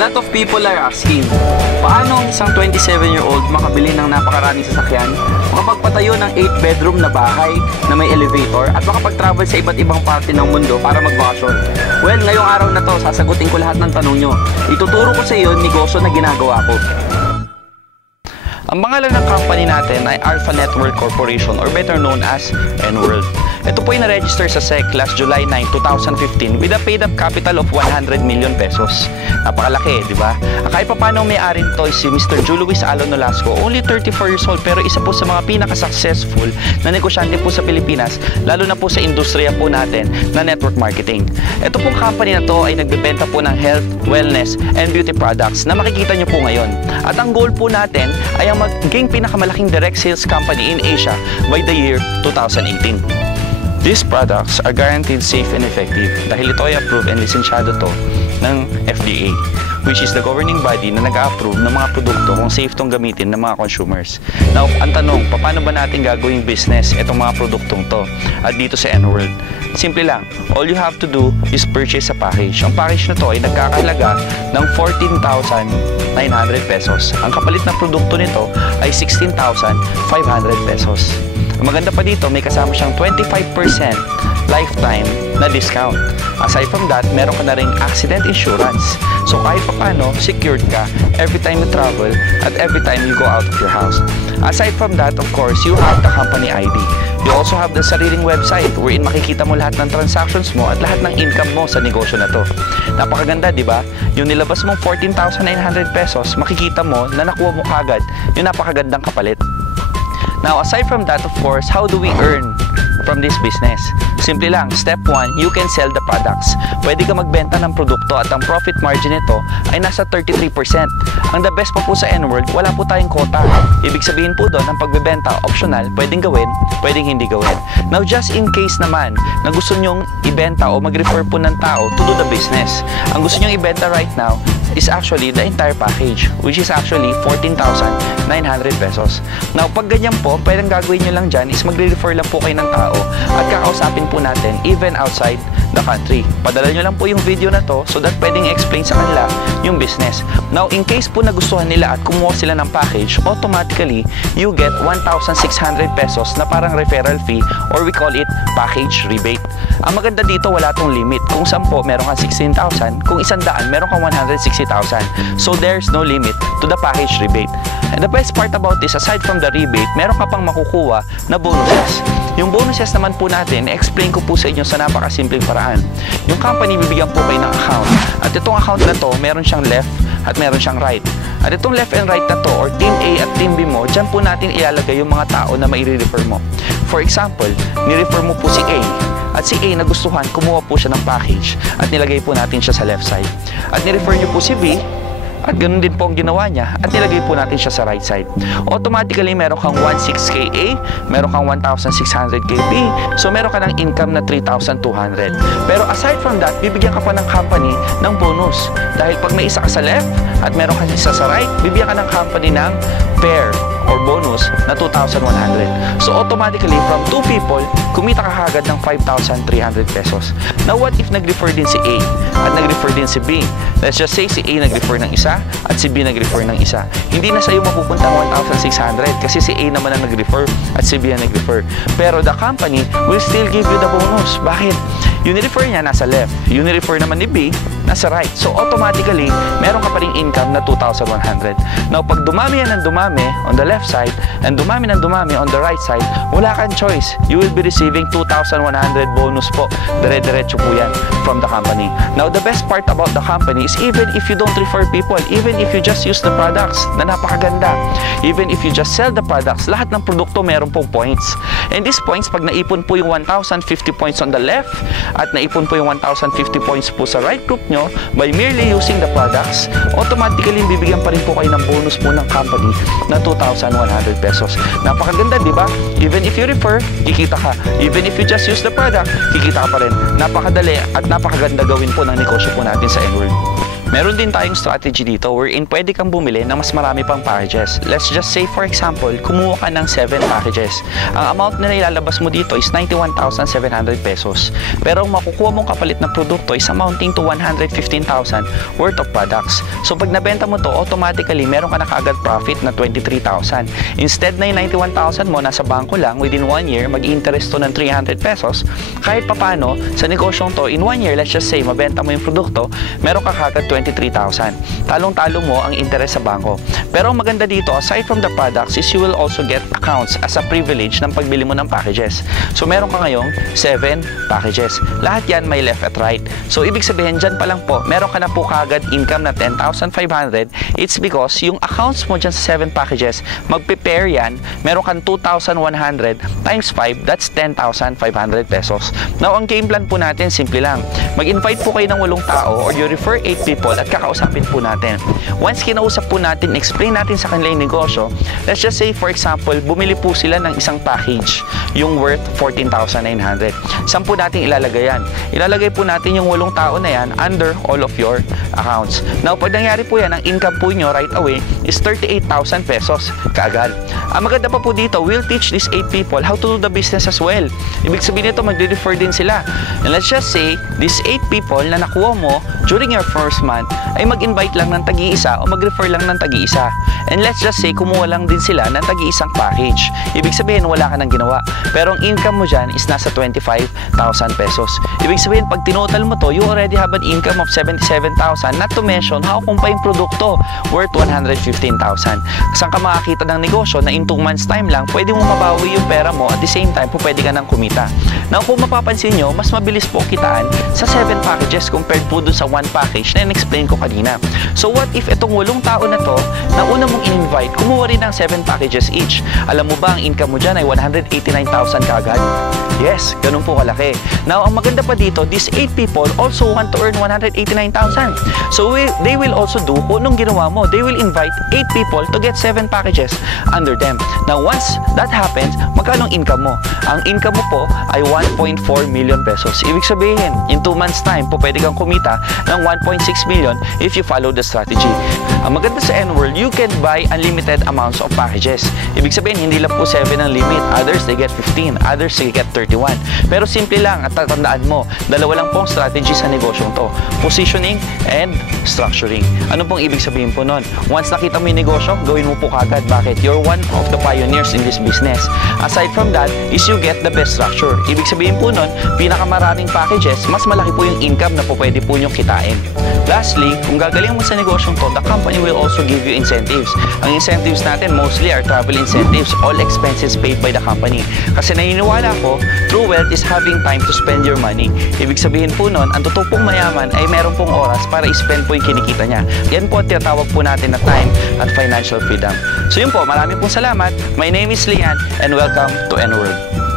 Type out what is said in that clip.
lot of people are asking, paano ang isang 27-year-old makabili ng napakaraming sasakyan, makapagpatayo ng 8-bedroom na bahay na may elevator at makapag-travel sa iba't ibang parte ng mundo para magbakasyon? Well, ngayong araw na to, sasagutin ko lahat ng tanong nyo. Ituturo ko sa iyo yung negosyo na ginagawa ko. Ang pangalan ng company natin ay Alpha Network Corporation or better known as N-World. Ito po ay na-register sa SEC last July 9, 2015 with a paid-up capital of 100 million pesos. Napakalaki, di ba? Kahit pa paano may-ari nito si Mr. Juluis Alon Nolasco, only 34 years old pero isa po sa mga pinaka-successful na negosyante po sa Pilipinas, lalo na po sa industriya po natin na network marketing. Ito pong company na to ay nagbebenta po ng health, wellness, and beauty products na makikita nyo po ngayon. At ang goal po natin ay ang maging pinakamalaking direct sales company in Asia by the year 2018. These products are guaranteed safe and effective dahil ito ay approved and lisensyado to ng FDA, which is the governing body na nag-approve ng mga produkto kung safe tong gamitin ng mga consumers. Now, ang tanong, paano ba natin gagawing business itong mga produktong to at dito sa N-World? Simple lang, all you have to do is purchase a package. Ang package na to ay nagkakahalaga ng 14,900 pesos. Ang kapalit na produkto nito ay 16,500 pesos. Ang maganda pa dito, may kasama siyang 25% lifetime na discount. Aside from that, meron ka na ring accident insurance. So kahit pa paano, secured ka every time you travel at every time you go out of your house. Aside from that, of course, you have the company ID. You also have the sariling website wherein makikita mo lahat ng transactions mo at lahat ng income mo sa negosyo na to. Napakaganda, di ba? Yung nilabas mong 14,900 pesos, makikita mo na nakuha mo kagad yung napakagandang kapalit. Now, aside from that, of course, how do we earn from this business? Simple lang, step 1, you can sell the products. Pwede ka magbenta ng produkto at ang profit margin nito ay nasa 33%. Ang the best pa po sa N-World, wala po tayong quota. Ibig sabihin po doon, ang pagbebenta, optional, pwedeng gawin, pwedeng hindi gawin. Now, just in case naman na gusto nyong ibenta o mag-refer po ng tao to do the business, ang gusto nyong ibenta right now is actually the entire package, which is actually 14,900 pesos. Now, pag ganyan po, pwedeng gagawin nyo lang dyan is magre-refer lang po kayo ng tao at kakausapin po natin even outside the country. Padala nyo lang po yung video na to so that pwedeng explain sa kanila yung business. Now, in case po nagustuhan nila at kumuha sila ng package, automatically, you get 1,600 pesos na parang referral fee or we call it package rebate. Ang maganda dito, wala tong limit. Kung 10, meron kang 16,000. Kung 100, meron kang 160,000. So, there's no limit to the package rebate. And the best part about this, aside from the rebate, meron ka pang makukuha na bonuses. Yung bonuses naman po natin, explain ko po sa inyo sa napakasimpleng paraan. Yung company, bibigyan po kayo ng account. At itong account na to, meron siyang left at meron siyang right. At itong left and right na to, or Team A at Team B mo, dyan po natin ilalagay yung mga tao na mai-refer mo. For example, ni-refer mo po si A. At si A nagustuhan, kumuha po siya ng package at nilagay po natin siya sa left side. At ni-refer niyo po si B at ganoon din po ang ginawa niya at nilagay po natin siya sa right side. Automatically, meron kang 16K A, meron kang 1,600K B, so meron ka ng income na 3,200. Pero aside from that, bibigyan ka pa ng company ng bonus. Dahil pag may isa ka sa left at meron ka isa sa right, bibigyan ka ng company ng pair or bonus na 2,100. So automatically, from 2 people, kumita ka kagad ng 5,300 pesos. Now, what if nag-refer din si A at nag-refer din si B? Let's just say si A nag-refer ng isa at si B nag-refer ng isa. Hindi na sa'yo mapupunta ang 1,600 kasi si A naman ang nag-refer at si B ang nag-refer. Pero the company will still give you the bonus. Bakit? Yung ni-refer niya nasa left, yung ni-refer naman ni B nasa right. So automatically, meron ka pa ring income na 2,100. Now, pag dumami yan ng dumami on the left side and dumami ng dumami on the right side, wala kang choice. You will be receiving 2,100 bonus po. Dire-diretso po yan from the company. Now, the best part about the company is even if you don't refer people, even if you just use the products na napakaganda, even if you just sell the products, lahat ng produkto meron pong points. And these points, pag naipon po yung 1,050 points on the left at naipon po yung 1,050 points po sa right group nyo by merely using the products, automatically bibigyan pa rin po kayo ng bonus po ng company na 2,100 pesos. Napakaganda, di ba? Even if you refer, kikita ka. Even if you just use the product, kikita ka pa rin. Napakadali at napakaganda gawin po ng negosyo po natin sa N-World. Meron din tayong strategy dito wherein pwede kang bumili ng mas marami pang packages. Let's just say for example, kumuha ka ng 7 packages. Ang amount na ilalabas mo dito is 91,700 pesos. Pero ang makukuha mong kapalit na produkto is amounting to 115,000 worth of products. So pag nabenta mo to, automatically meron ka na kaagad profit na 23,000. Instead na yung 91,000 mo nasa bangko lang, within 1 year, mag-interest to ng 300 pesos. Kahit papano, sa negosyong to, in 1 year, let's just say, mabenta mo yung produkto, meron ka kaagad 23,000. Talong-talo mo ang interest sa bangko. Pero ang maganda dito, aside from the products, is you will also get accounts as a privilege ng pagbili mo ng packages. So meron ka ngayong 7 packages. Lahat yan may left at right. So ibig sabihin, dyan pa lang po, meron ka na po kaagad income na 10,500. It's because yung accounts mo dyan sa 7 packages, magpe-pair yan, meron kang 2,100 times 5, that's 10,500 pesos. Now, ang game plan po natin, simple lang. Mag-invite po kayo ng 8 tao or you refer 8 people at kakausapin po natin. Once kinausap po natin, explain natin sa kanila yung negosyo, let's just say, for example, bumili po sila ng isang package, yung worth 14,900. Saan po natin ilalagay yan? Ilalagay po natin yung 8 tao na yan under all of your accounts. Now, pag nangyari po yan, ang income po nyo right away is 38,000 pesos kaagad. Ang maganda pa po dito, we'll teach these 8 people how to do the business as well. Ibig sabihin nito, magre-refer din sila. And let's just say, these 8 people na nakuha mo during your first month ay mag-invite lang ng tagi-isa o mag-refer lang ng tagi-isa. And let's just say, kumuha lang din sila ng tagi-isang package. Ibig sabihin, wala ka nang ginawa. Pero ang income mo dyan is nasa 25,000 pesos. Ibig sabihin, pag tinotal mo to, you already have an income of 77,000, not to mention, how kung pa yung produkto worth 115,000. Saan ka makakita ng negosyo na in 2 months time lang, pwede mo mabawi yung pera mo at the same time, pwede ka nang kumita. Now, kung mapapansin nyo, mas mabilis po kitaan sa 7 packages compared po dun sa 1 package na in-explain ko kanina. So, what if itong 8 tao na to, na una mong in-invite, kumuha rin ng 7 packages each. Alam mo ba, ang income mo dyan ay 189,000 kaagad? Yes, ganun po kalaki. Now, ang maganda pa dito, these 8 people also want to earn 189,000. So, they will also do kung anong ginawa mo. They will invite 8 people to get 7 packages under them. Now, once that happens, magkano ang income mo? Ang income mo po ay 1.4 million pesos. Ibig sabihin, in 2 months time, pwede kang kumita ng 1.6 million if you follow the strategy. Ang maganda sa N-World, you can buy unlimited amounts of packages. Ibig sabihin, hindi lang po 7 ang limit. Others, they get 15. Others, they get 31. Pero simple lang at tatandaan mo, dalawa lang pong strategy sa negosyong to. Positioning and structuring. Ano pong ibig sabihin po nun? Once nakita mo yung negosyo, gawin mo po kagad. Bakit? You're one of the pioneers in this business. Aside from that, is you get the best structure. Ibig sabihin po nun, pinakamaraming packages, mas malaki po yung income na po pwede po nyong kitain. Lastly, kung gagaling mo sa negosyong to, the company will also give you incentives. Ang incentives natin mostly are travel incentives, all expenses paid by the company. Kasi naniniwala ko, true wealth is having time to spend your money. Ibig sabihin po nun, ang totoo pong mayaman ay meron pong oras para i-spend po yung kinikita niya. Yan po tinatawag po natin na time at financial freedom. So yun po, marami pong salamat. My name is Lian and welcome to N-World.